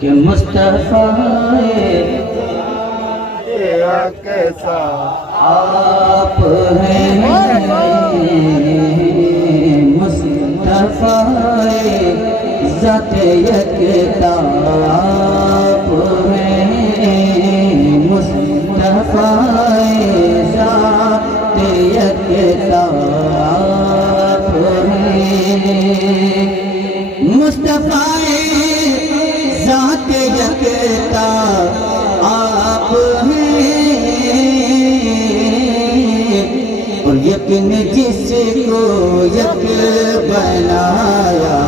کہ مصطفیٰ کیسا آپ ہیں مصطفیٰ ذات یکتا آپ ہیں مصطفیٰ ذات یکتا آپ ہیں مصطفیٰ ذات یکتا آپ ہیں اور یقین جس کو یک بنایا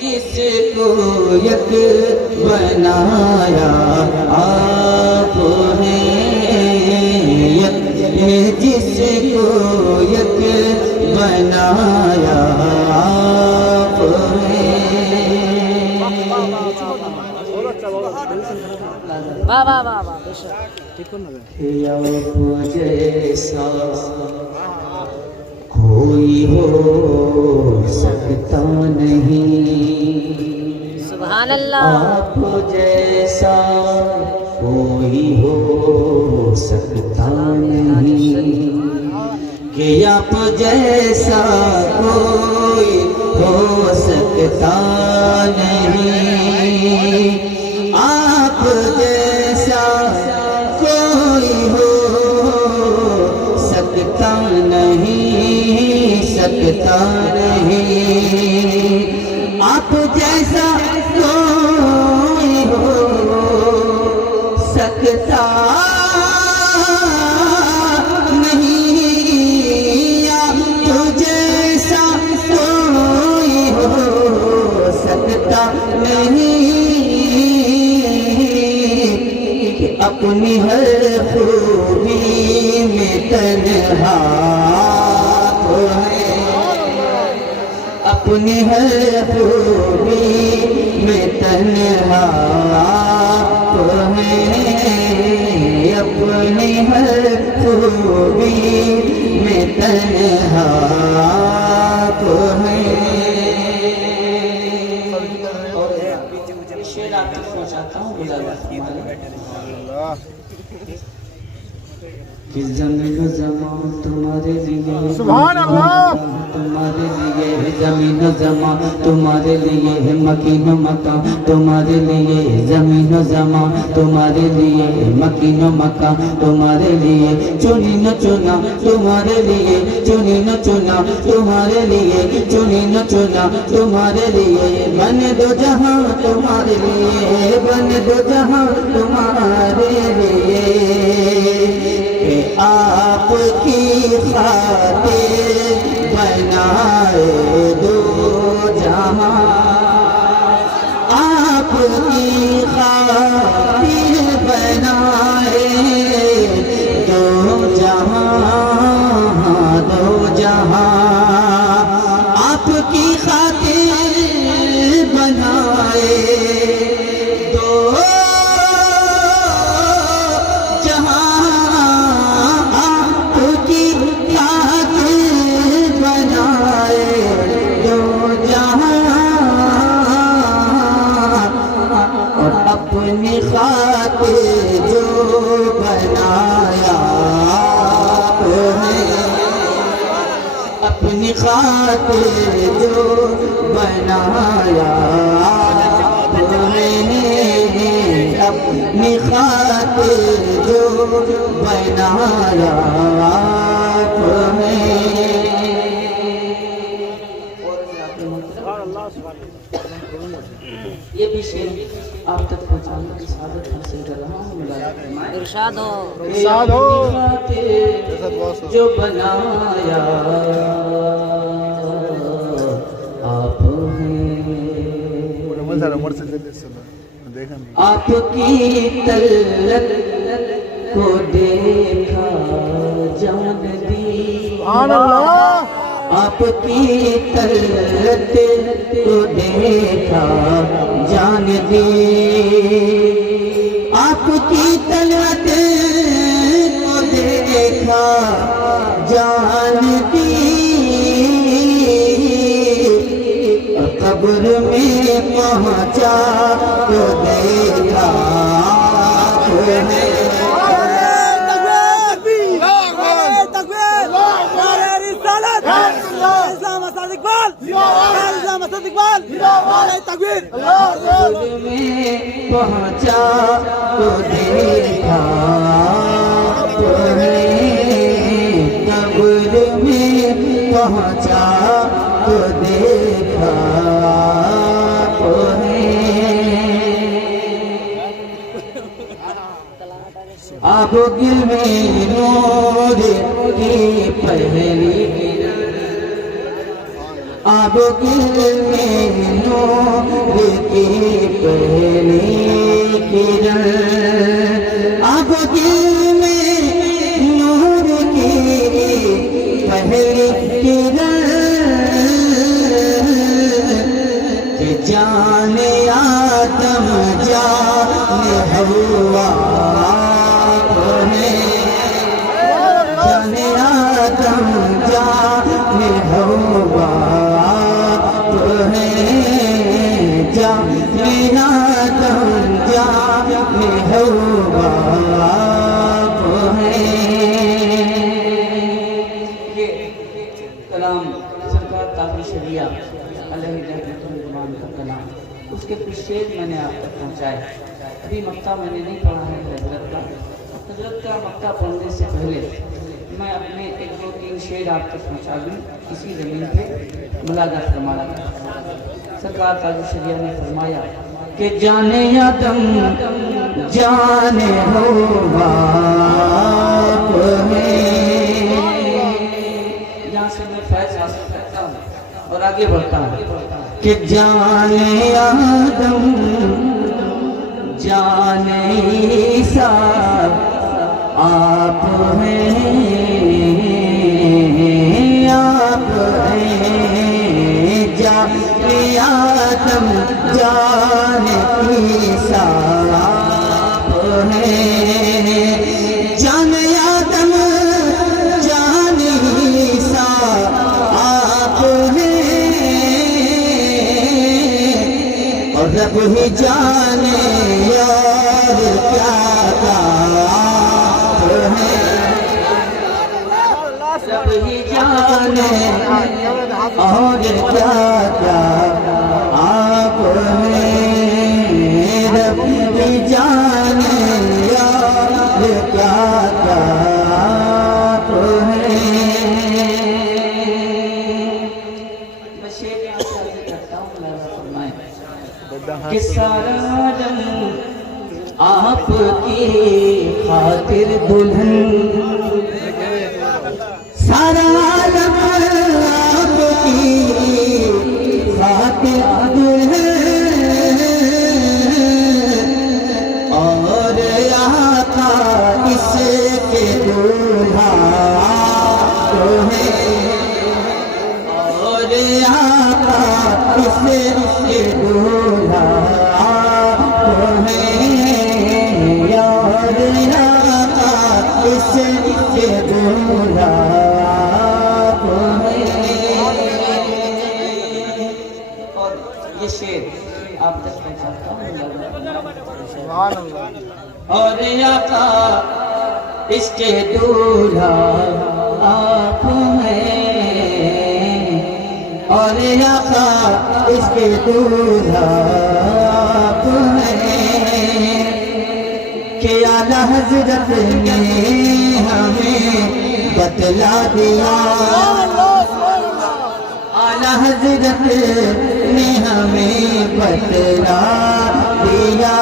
جس کو یک بنایا آپ ہیں یقین جس کو یک بنایا آپ ہیں واہ واہ واہ واہ بے شک یا جیسا کوئی ہو سکتا نہیں سبحان اللہ آپ جیسا کوئی ہو سکتا نہیں کہ آپ جیسا کوئی ہو سکتا نہیں آپ جیسا کوئی ہو سکتا نہیں سکتا نہیں آپ جیسا کوئی ہو سکتا نہیں آپ جیسا کوئی ہو سکتا نہیں اپنی ہر خوبی میں تنہا ہے اپنی ہر خوبی میں تنہا ہے اپنی ہر خوبی میں تنہا ہے شعر آپ تک پہنچاتا ہوں کہ زمین و زمان تمہارے لیے سبحان اللہ تمہارے لیے زمین و زمان تمہارے لیے مکین و مکان تمہارے لیے زمین و زمان تمہارے لیے مکین و مکان تمہارے لیے چنی نہ چنا تمہارے لیے چنی نہ چنا تمہارے لیے چنی نہ چنا تمہارے لیے بن دو جہاں تمہارے لیے بن دو جہاں تمہارے لیے کہ آپ کی خاطر بنائے دو جہاں آپ کی خاطر بنائے دو جہاں دو جہاں آپ کی خاطر بنائے دو اپنی خاطر جو بنایا آپ نے اپنی خاطر جو بنایا آپ نے اپنی خاطر جو بنایا آپ نے یہ بھی شعر آپ تک پہنچانے کی سعادت حاصل کر رہا ہوں ارشاد ہو ارشاد ہو جو بنایا آپ آپ کی طلت کو دیکھا جان دی سبحان اللہ آپ کی طلت کو دیکھا جان دی آپ کی طلت کو دیکھا جان دی پہنچا تو دیکھا پہنچا تو دیکھا قبر میں پہنچا تو دیکھا آب گل میں نور کی پہلی آب گل میں نور کی پہلی کرن آب گل میں نور کی پہلی کرن کہ جان آدم جان ہوا جان آدم جان ہوا جان آدم جان ہوا یہ کلام سرکار تاقی شریعہ علیہ الرحمن کا کلام، اس کے کچھ شعر میں نے آپ تک پہنچائے۔ ابھی مقطع میں نے نہیں پڑھا ہے حضرت کا مقطع پڑھنے سے پہلے میں اپنے ایک دو تین شعر آپ تک پہنچا دوں، اسی زمین پہ ملاحظہ فرمایا۔ سرکار تاج الشریعہ نے فرمایا کہ جانے آدم جانے ہوا یہاں سے میں فیض حاصل کرتا ہوں اور آگے بڑھتا ہوں کہ جانے آدم جانے عیسیٰ آپ ہیں آپ ہیں جانے آدم جانے عیسیٰ آپ ہیں جانے آدم جانے عیسیٰ آپ ہیں اور رب ہی جانے یار کیا رب ہی جانے اور کیا کیا آپ ہیں رب ہی جانے یار کیا کیا آپ ہیں۔ میں شعر یہاں سے عرض کرتا ہوں، ملاحظہ فرمائیں کہ سارا عالم آپ کی خاطر دلہن سارا عالم آپ کی خاطر دلہن اور آقا اس کے دولہا تو ہے اور آقا اس کے دولہا تو ہے یار آقا اس کے دولہا آپ تک پہنچاتا ہوں اور آقا اس کے دولہا آپ ہیں اور آقا اس کے دولہا آپ ہیں کہ اعلیٰ حضرت نے ہمیں بتلا دیا اعلیٰ حضرت نے ہمیں بتلا دیا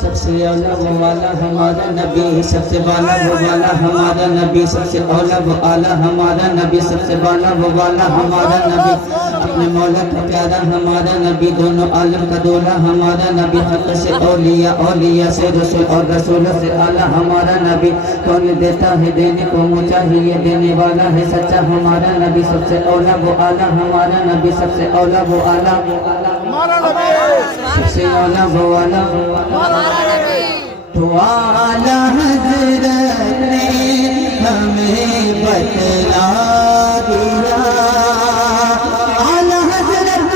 سب سے اولا وہ والا ہمارا نبی سب سے بالا وہ والا ہمارا نبی سب سے اولا وہ اعلیٰ ہمارا نبی سب سے بالا وہ والا ہمارا نبی اپنے مولا کا پیارا ہمارا نبی دونوں عالم کا دولا ہمارا نبی حق سے اولیاء اولیاء سے رسول اور رسولوں سے اعلیٰ ہمارا نبی کون دیتا ہے دینے کو وہ چاہیے دینے والا ہے سچا ہمارا نبی سب سے اولا وہ اعلیٰ ہمارا نبی سب سے اولا وہ اعلیٰ سب سے اولا وہ والا تو اعلیٰ حضرت نے ہمیں بتلا دیا اعلیٰ حضرت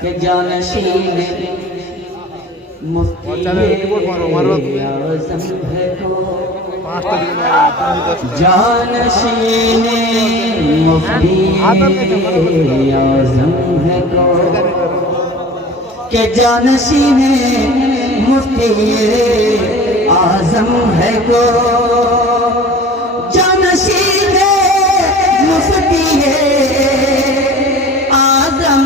کہ جانشین مفتی اعظم ہے کو جانشین مفتی اعظم ہے کو کہ جانشین مفتی اعظم ہے کو جانشین مفتی اعظم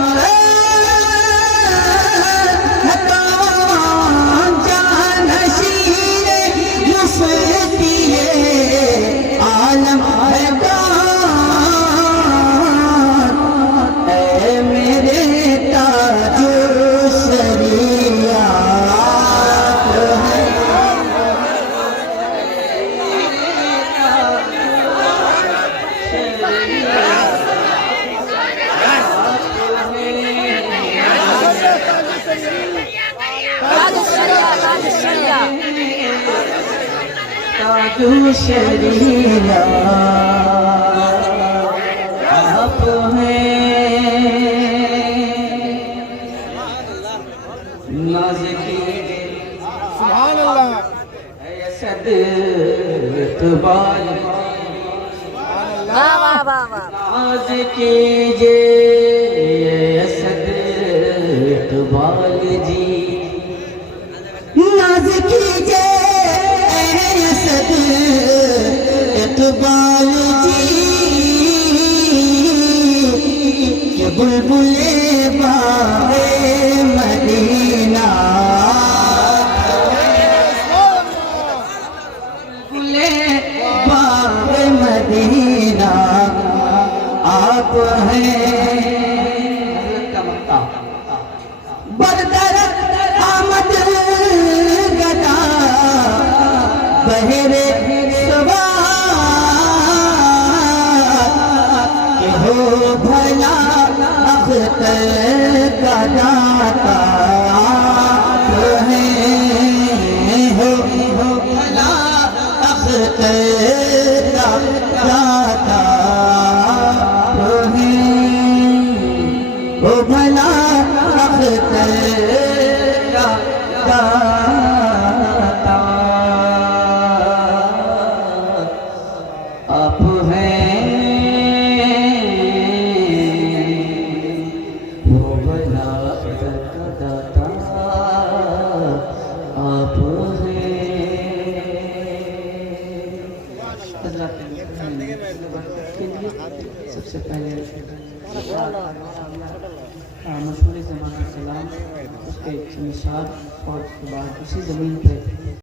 تاج شریعہ آپ ہیں ناز کیجیے سبحان اللہ اسد اقبال واہ واہ واہ واہ ناز کیجیے اسد اقبال جی ناز کیجیے اسد اقبال جی کہ بلبل باغ مدینہ بلبل باغ مدینہ آپ ہیں بردرت آمد گدا بہر سوار کہ ہو بھلا اختر کا داتا ہو بھلا اختر کا داتا ہو بھلا اختر کا داتا آپ ہیں وہ بھلا اختر کا داتا آپ ہیں حضرات سب سے پہلے مشہور زمان سلام اس کے نشاد اور اس کے بعد اسی زمین پہ